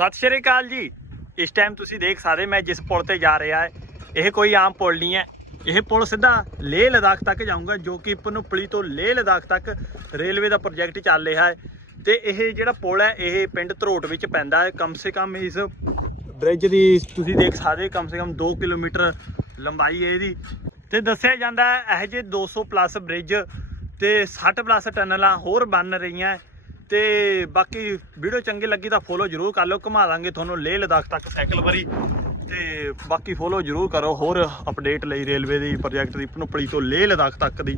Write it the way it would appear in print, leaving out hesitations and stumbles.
ਸਤਿ ਸ਼੍ਰੀ ਅਕਾਲ ਜੀ। ਇਸ ਟਾਈਮ ਤੁਸੀਂ ਦੇਖ ਸਕਦੇ ਮੈਂ ਜਿਸ ਪੁਲ ਤੇ ਜਾ ਰਿਹਾ ਹੈ ਇਹ ਕੋਈ ਆਮ ਪੁਲ ਨਹੀਂ ਹੈ। ਇਹ ਪੁਲ ਸਿੱਧਾ ਲੇਹ ਲਦਾਖ ਤੱਕ ਜਾਊਗਾ, ਜੋ ਕਿ ਪਨੂਪਲੀ ਤੋਂ ਲੇਹ ਲਦਾਖ ਤੱਕ ਰੇਲਵੇ ਦਾ ਪ੍ਰੋਜੈਕਟ ਚੱਲ ਰਿਹਾ ਹੈ। ਤੇ ਇਹ ਜਿਹੜਾ ਪੁਲ ਹੈ ਇਹ ਪਿੰਡ ਧਰੋਟ ਵਿੱਚ ਪੈਂਦਾ ਹੈ। ਕਮ ਸੇ ਕਮ ਇਸ ਬ੍ਰਿਜ ਦੀ ਤੁਸੀਂ ਦੇਖ ਸਕਦੇ ਕਮ ਸੇ ਕਮ 2 ਕਿਲੋਮੀਟਰ ਲੰਬਾਈ ਹੈ ਇਹਦੀ। ਤੇ ਦੱਸਿਆ ਜਾਂਦਾ ਹੈ ਇਹੋ ਜਿਹੇ 200 ਪਲੱਸ ਬ੍ਰਿਜ ਤੇ 60 ਪਲੱਸ ਟਨਲਾਂ ਹੋਰ ਬਣ ਰਹੀਆਂ। ਤੇ ਬਾਕੀ ਵੀਡੀਓ ਚੰਗੀ ਲੱਗੀ ਤਾਂ ਫੋਲੋ ਜ਼ਰੂਰ ਕਰ ਲਓ, ਘੁਮਾ ਦਾਂਗੇ ਤੁਹਾਨੂੰ ਲੇਹ ਲਦਾਖ ਤੱਕ ਸਾਈਕਲ ਵਾਰੀ। ਤੇ ਬਾਕੀ ਫੋਲੋ ਜ਼ਰੂਰ ਕਰੋ ਹੋਰ ਅਪਡੇਟ ਲਈ ਰੇਲਵੇ ਦੀ ਪ੍ਰੋਜੈਕਟ ਦੀ ਪਨੂਪਲੀ ਤੋਂ ਲੇਹ ਲਦਾਖ ਤੱਕ ਦੀ।